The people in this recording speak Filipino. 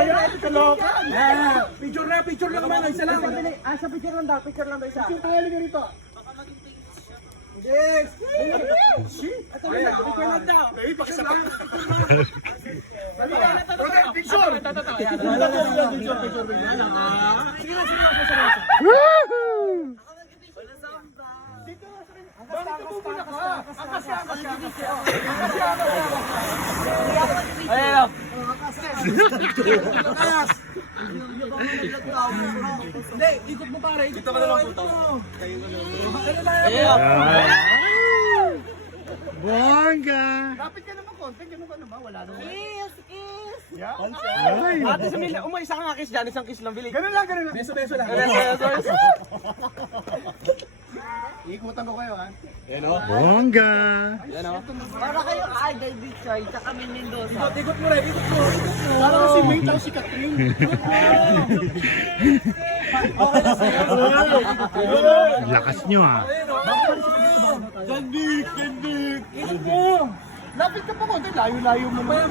ba yan? Kalokan! Picture lang naman. Isa lang. Sa picture lang daw. Picture lang daw isa. Picture tayo lang rito. Yes! Picture lang daw. Eh, pakisabi. Picture! Picture. Sige na. Bakit ka bubula ka? Akasya. Ayun. Hindi, ikot mo pare. Dito ka na lang po. Bongga! Lapit ka naman konti. Ganun ka naman. Wala naman. Kiss. Ay! Ate sa Mila, isa kang kiss dyan. Isang kiss lang bili. Ganun lang. Beso lang. Beso. Ikutan ko kayo ha. Bongga! Para kayo kay David Choi, tsaka kami Mendoza. Ikot mo rin. Parang si May tao si Catherine. Okay na sa'yo. Lakas nyo ah. Kandik. Ikot mo. Lapit ka pa konti. Layo-layo mo naman.